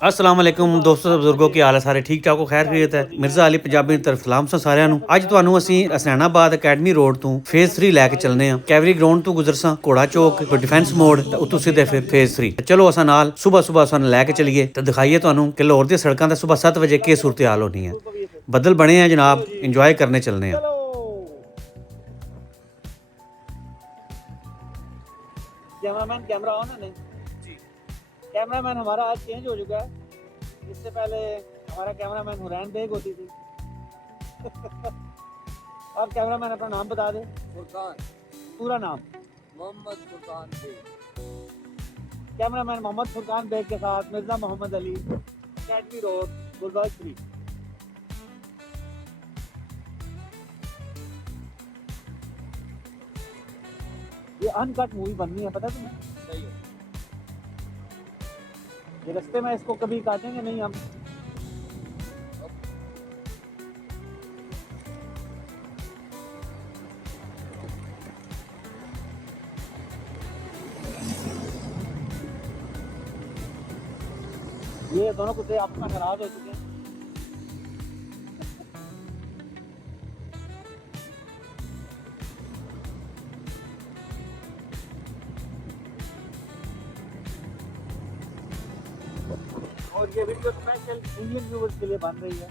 अस्सलाम वालेकुम दोस्तों बुजुर्गों की हाल है सारे ठीक ठाक हो खैर खैरियत है मिर्ज़ा अली पंजाबी ਦੀ ਤਰਫ ਸਲਾਮ ਸਾਰਿਆਂ ਨੂੰ ਅੱਜ ਤੁਹਾਨੂੰ ਅਸੀਂ ਹਸਨੈਨਾਬਾਦ ਅਕੈਡਮੀ ਰੋਡ ਤੋਂ ਫੇਜ਼ 3 ਲੈ ਕੇ ਚੱਲਨੇ ਆ ਕੈਵਰੀ ਗਰਾਊਂਡ ਤੋਂ ਗੁਜ਼ਰਸਾਂ ਘੋੜਾ ਚੌਕ ਡਿਫੈਂਸ ਮੋੜ ਤੇ ਉੱਥੋਂ ਸਿੱਧੇ ਫਿਰ ਫੇਜ਼ 3 ਚਲੋ ਅਸਾਂ ਨਾਲ ਸਵੇਰ ਸਾਨੂੰ ਲੈ ਕੇ ਚਲੀਏ ਤੇ ਦਿਖਾਈਏ ਤੁਹਾਨੂੰ ਕਿ ਲਾਹੌਰ ਦੀਆਂ ਸੜਕਾਂ ਤੇ ਸਵੇਰ 7 ਵਜੇ ਕੀ ਸੂਰਤ ਹਾਲ ਹੋਣੀ ਹੈ ਬੱਦਲ ਬਣੇ ਆ ਜਨਾਬ ਇੰਜੋਏ ਕਰਨੇ ਚੱਲਨੇ ਆ कैमरामैन कैमरा ऑन है नहीं जी। कैमरामैन हमारा आज चेंज हो चुका है। इससे पहले हमारा कैमरामैन हुरैन बेग होती थी। अब कैमरामैन अपना नाम बता दे। फुरकान, पूरा नाम मोहम्मद फुरकान बेग। कैमरामैन मोहम्मद फुरकान बेग के साथ मिर्ज़ा मोहम्मद अली, अकेडमी रोड, गुलबर्ग 3। ये अनकट मूवी बननी है, पता है तुम्हें? सही है। ये रास्ते में इसको कभी काटेंगे नहीं हम। ये दोनों कुत्ते आपस में नाराज हो चुके हैं। और ये वीडियो स्पेशल इंडियन व्यूअर्स के लिए बन रही है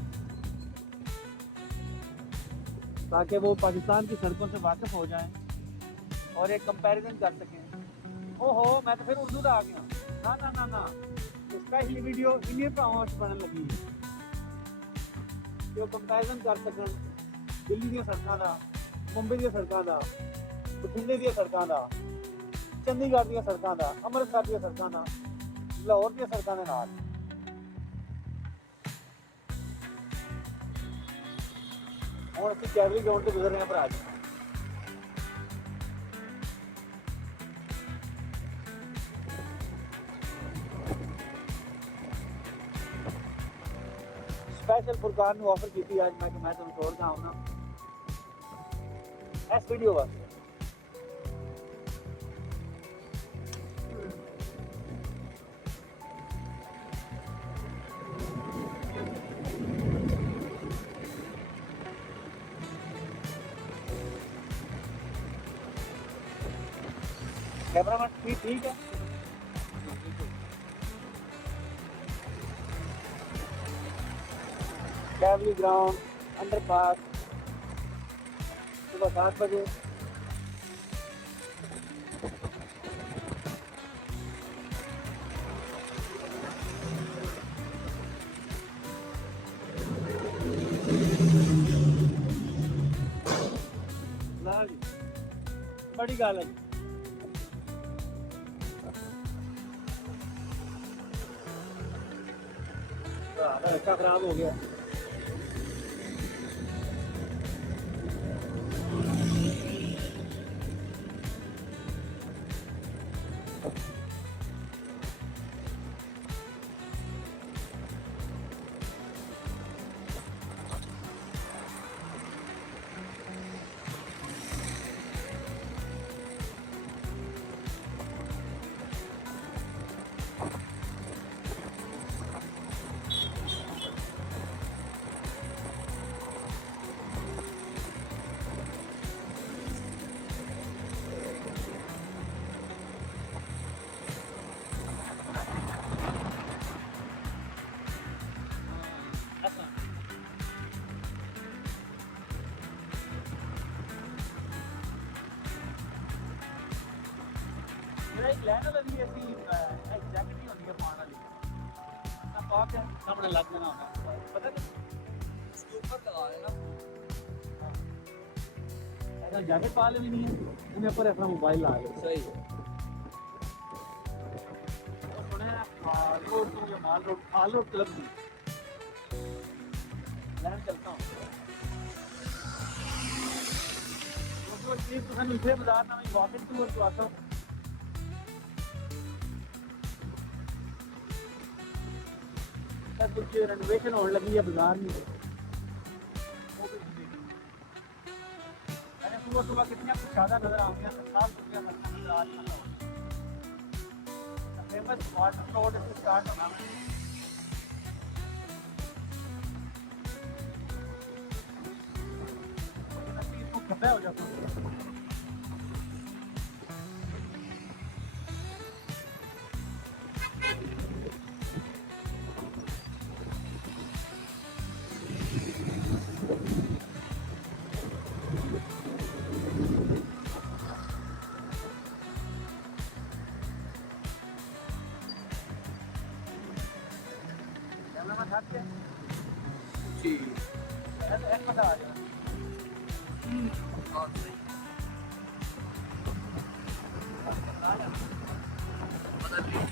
ताकि वो पाकिस्तान की सड़कों से वाकिफ हो जाएं और एक कंपैरिजन कर सकें। ओहो मैं तो फिर उर्दू का आ गया। ना ना ना ना स्पेशल वीडियो इंडियन का होस्ट बनने लगी है जो कंपैरिजन कर सकें दिल्ली दी सड़कों का, मुंबई दी सड़कों का, बठिंडे दी सड़कों का, चंडीगढ़ दी सड़कों का, अमृतसर दी सड़कों का, लाहौर दी सड़कों के नाल। और ਅਸੀਂ ਕੈਵਰੀ ਗਰਾਊਂਡ ਤੋਂ ਗੁਜ਼ਰ ਰਹੇ ਹਾਂ ਭਰਾ ਜੀ। ਸਪੈਸ਼ਲ ਫੁਰਕਾਨ ਨੂੰ ਆਫਰ ਕੀਤੀ ਅੱਜ ਮੈਂ ਤੁਹਾਨੂੰ ਛੋੜ ਕੇ ਆਉਣਾ ਇਸ ਵੀਡੀਓ ਵਾਸਤੇ। कैमरामैन ठीक है। कैवली ग्राउंड अंडरपास सुबह 7 बजे। बड़ी गल है रस्ता खराब हो गया। मेरा एक लैंड वाली ऐसी एक जैकेट ही होनी है पाने वाली ना पाक है सामने लग जाना होगा पता नहीं इसके ऊपर लगा लेना। ऐसा जैकेट पा ले भी नहीं है इन्हें पर अपना मोबाइल ला ले। सही है। तो सुने रोड तो ये माल रोड क्लब थी लैंड चलता हूँ तो चीज तो मीठे बाजार ना मैं वॉकिंग टूर तो आता हूँ। कुछ रेनोवेशन होने लगी है बाजार में। मैंने सुबह कितनी आपको ज़्यादा नजर आ गया साफ सुथरा नजर आ रहा है। फेमस वाटर रोड से स्टार्ट होना खब्बे हो जाओ कैमरा मैन हट के ठीक एक पता आ जाओ हाँ सही बदल ली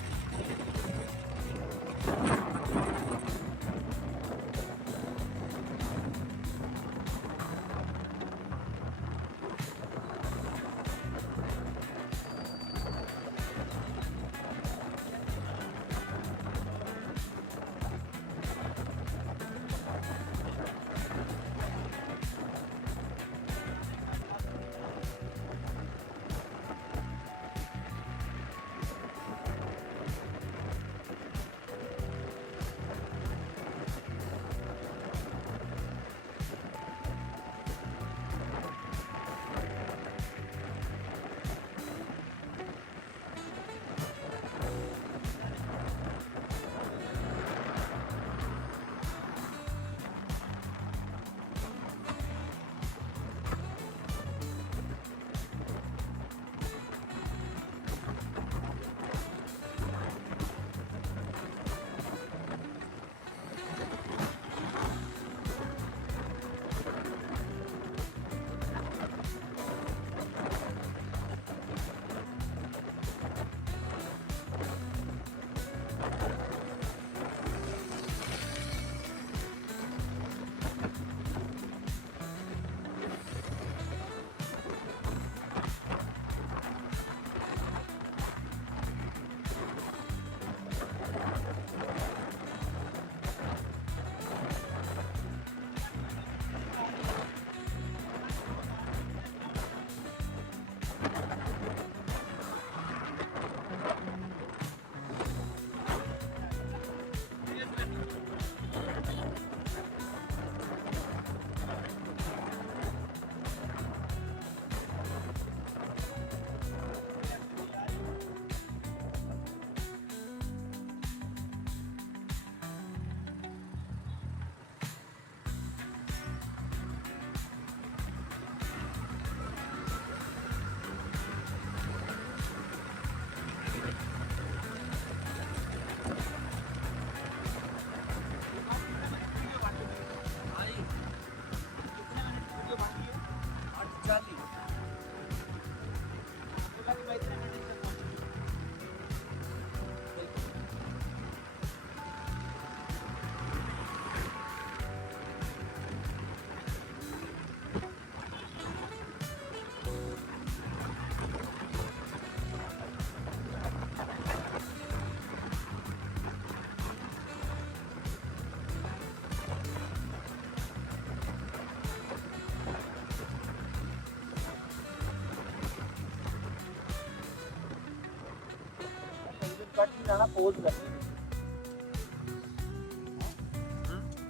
कट नहीं जाना पोज करनी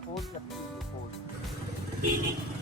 पोज करनी पोज